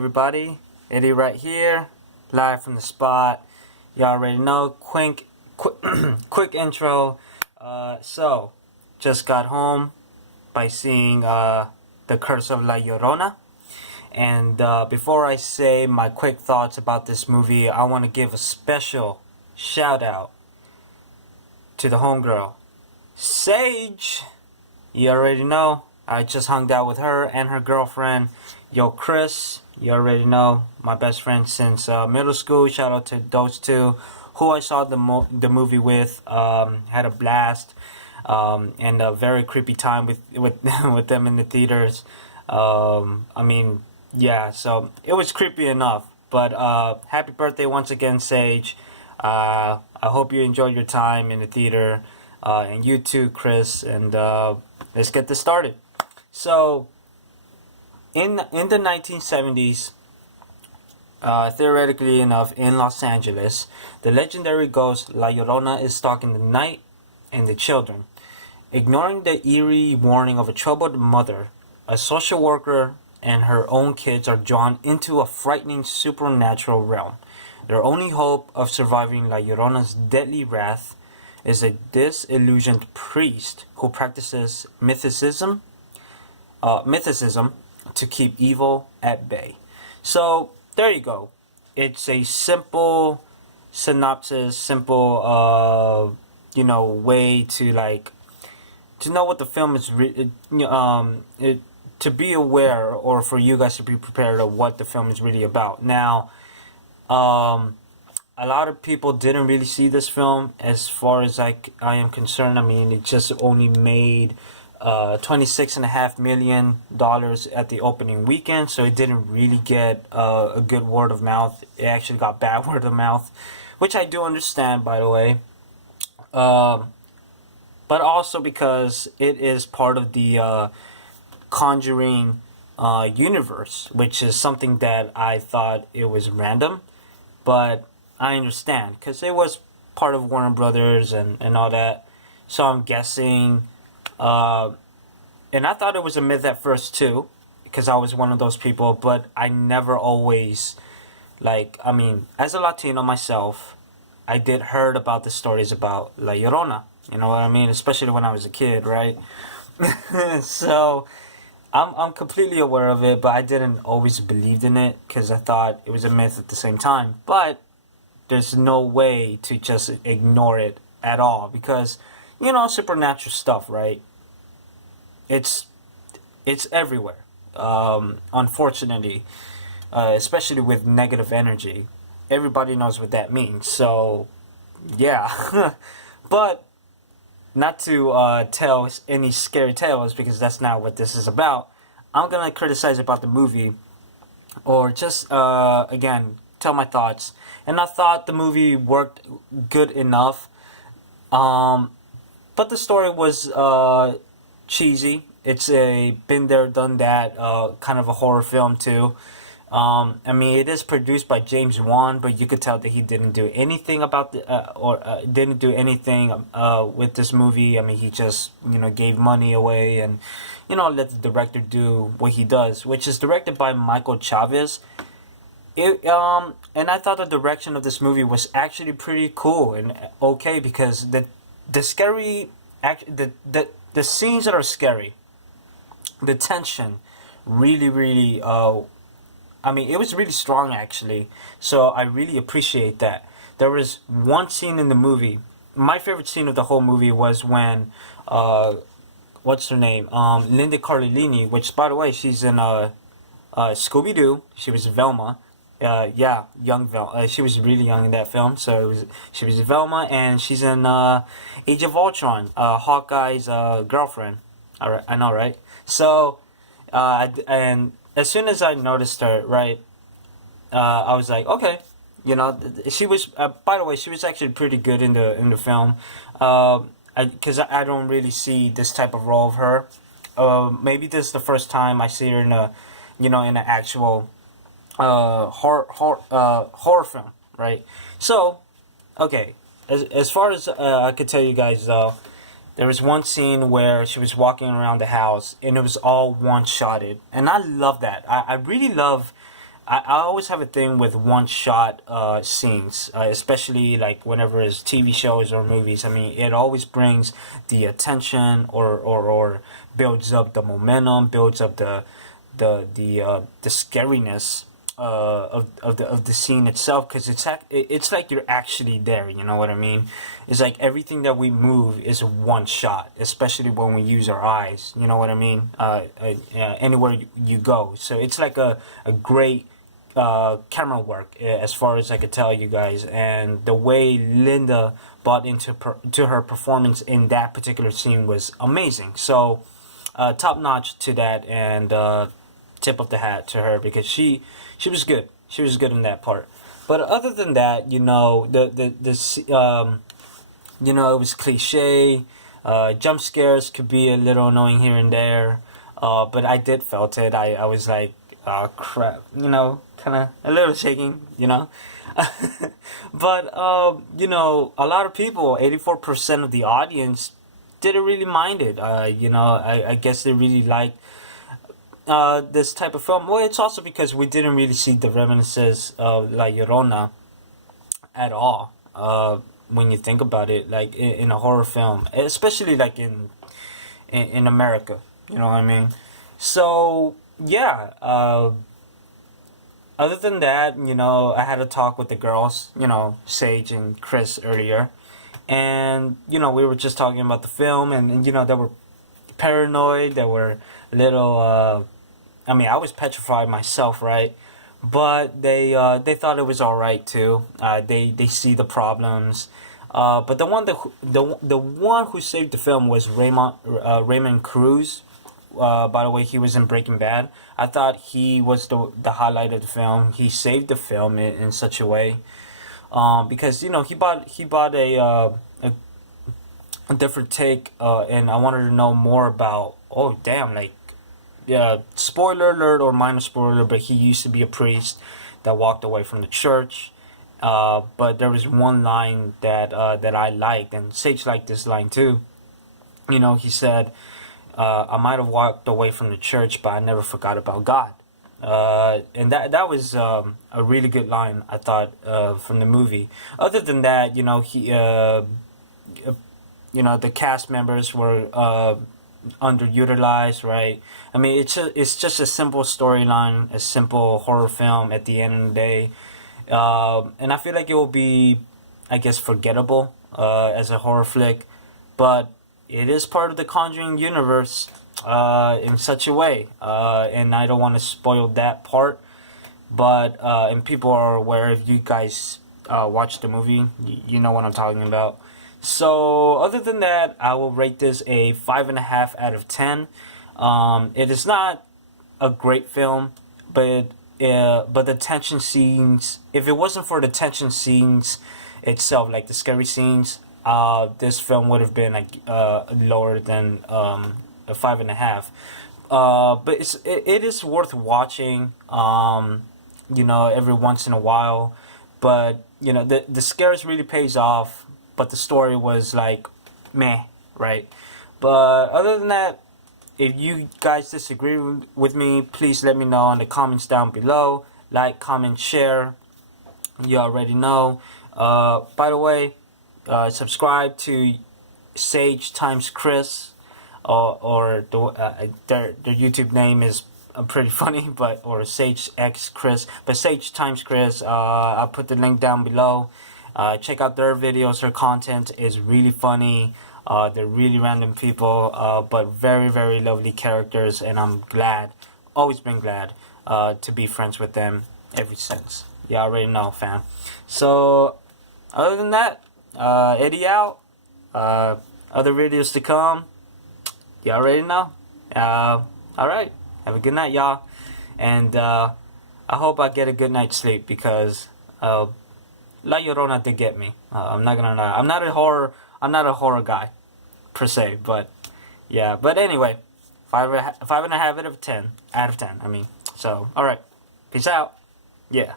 everybody? Eddy right here, live from the spot. You already know, quick intro. So, just got home by seeing the Curse of La Llorona. And before I say my quick thoughts about this movie, I want to give a special shout out to the homegirl, Sage. You already know, I just hung out with her and her girlfriend, Kris. You already know, my best friend since middle school. Shout out to those two, who I saw the movie with. Had a blast, and a very creepy time with with them in the theaters. I mean, yeah, so it was creepy enough. But happy birthday once again, Sage. I hope you enjoyed your time in the theater, and you too, Kris. And let's get this started. So, in the 1970s, theoretically enough, in Los Angeles, the legendary ghost La Llorona is stalking the night and the children. Ignoring the eerie warning of a troubled mother, a social worker and her own kids are drawn into a frightening supernatural realm. Their only hope of surviving La Llorona's deadly wrath is a disillusioned priest who practices mythicism to keep evil at bay. So there you go. It's a simple synopsis, simple way to know what the film is. To be aware, or for you guys to be prepared of what the film is really about. Now, a lot of people didn't really see this film, as far as I am concerned. I mean, it just only made $26.5 million at the opening weekend, so it didn't really get a good word of mouth. It actually got bad word of mouth, which I do understand, by the way. But also because it is part of the Conjuring universe, which is something that I thought it was random, but I understand because it was part of Warner Brothers and all that. So I'm guessing. And I thought it was a myth at first too, because I was one of those people, but I never always, as a Latino myself, I did heard about the stories about La Llorona, you know what I mean, especially when I was a kid, right? So, I'm completely aware of it, but I didn't always believe in it, because I thought it was a myth at the same time, but there's no way to just ignore it at all, because, supernatural stuff, right? It's everywhere, unfortunately, especially with negative energy. Everybody knows what that means, so, yeah. But, not to tell any scary tales, because that's not what this is about. I'm going to criticize about the movie, or just, again, tell my thoughts. And I thought the movie worked good enough, but the story was cheesy. It's a been there, done that, kind of a horror film too. I mean, it is produced by James Wan, but you could tell that he didn't do anything about didn't do anything with this movie. I mean, he just gave money away and let the director do what he does, which is directed by Michael Chavez. And I thought the direction of this movie was actually pretty cool and okay, because the scary the scenes that are scary, the tension, really I mean, it was really strong, actually. So I really appreciate that. There was one scene in the movie. My favorite scene of the whole movie was when, what's her name? Linda Cardellini, which, by the way, she's in Scooby-Doo. She was Velma. Young Velma. She was really young in that film. So she was Velma, and she's in Age of Ultron, Hawkeye's girlfriend. All right, I know, right? So, and as soon as I noticed her, right, I was like, okay, she was. By the way, she was actually pretty good in the film, because I don't really see this type of role of her. Maybe this is the first time I see her in in an actual horror film, right? So, okay, as far as I could tell you guys though, there was one scene where she was walking around the house and it was all one-shotted, and I love that. I really love I always have a thing with one shot scenes, especially like whenever it's TV shows or movies. I mean, it always brings the attention, or builds up the momentum, builds up the scariness of the scene itself, because it's like you're actually there. You know what I mean? It's like everything that we move is one shot, especially when we use our eyes. You know what I mean? Anywhere you go, so it's like a great camera work, as far as I could tell you guys, and the way Linda bought into to her performance in that particular scene was amazing. So top notch to that, and tip of the hat to her, because she was good. She was good in that part. But other than that, you know, you know, it was cliche. Jump scares could be a little annoying here and there, but I did felt it. I was like, oh crap, you know, kind of a little shaking, you know. But you know, a lot of people, 84% of the audience, didn't really mind it. You know, I guess they really liked this type of film. Well, it's also because we didn't really see the reminiscences of La Llorona at all. When you think about it, like in a horror film, especially like in America, you know what I mean? So yeah. Other than that, you know, I had a talk with the girls, you know, Sage and Kris earlier, and you know, we were just talking about the film, and you know, they were paranoid. They were a little. I mean, I was petrified myself, right? But they thought it was all right too. They see the problems. But the one who saved the film was Raymond Cruz. By the way, he was in Breaking Bad. I thought he was the highlight of the film. He saved the film in such a way, because you know, he bought a different take, and I wanted to know more about. Oh damn! Like, yeah, spoiler alert or minor spoiler, but he used to be a priest that walked away from the church. But there was one line that I liked, and Sage liked this line too. You know, he said, I might have walked away from the church, but I never forgot about God. And that was a really good line, I thought, from the movie. Other than that, you know, you know, the cast members were underutilized, right? I mean, it's just a simple storyline, a simple horror film at the end of the day, and I feel like it will be, I guess, forgettable as a horror flick, but it is part of the Conjuring universe in such a way, and I don't want to spoil that part, but and people are aware. If you guys watch the movie, you know what I'm talking about. So other than that, I will rate this a 5.5 out of 10. It is not a great film, but the tension scenes, if it wasn't for the tension scenes itself, like the scary scenes, this film would have been like lower than a 5.5. But it is worth watching, you know, every once in a while. But you know, the scares really pays off. But the story was like, meh, right? But other than that, if you guys disagree with me, please let me know in the comments down below. Like, comment, share. You already know. By the way, subscribe to Sage times Kris, or their YouTube name is pretty funny, but or Sage X Kris, but Sage times Kris. I'll put the link down below. Check out their videos. Their content is really funny. They're really random people, but very, very lovely characters, and I'm glad, always been glad, to be friends with them ever since. You already know, fam. So, other than that, Eddy out. Other videos to come. You already know. Alright. Have a good night, y'all. And I hope I get a good night's sleep, because La Llorona did get me. I'm not gonna lie. I'm not a horror guy, per se. But yeah. But anyway, 5.5 out of 10. I mean. So, all right. Peace out. Yeah.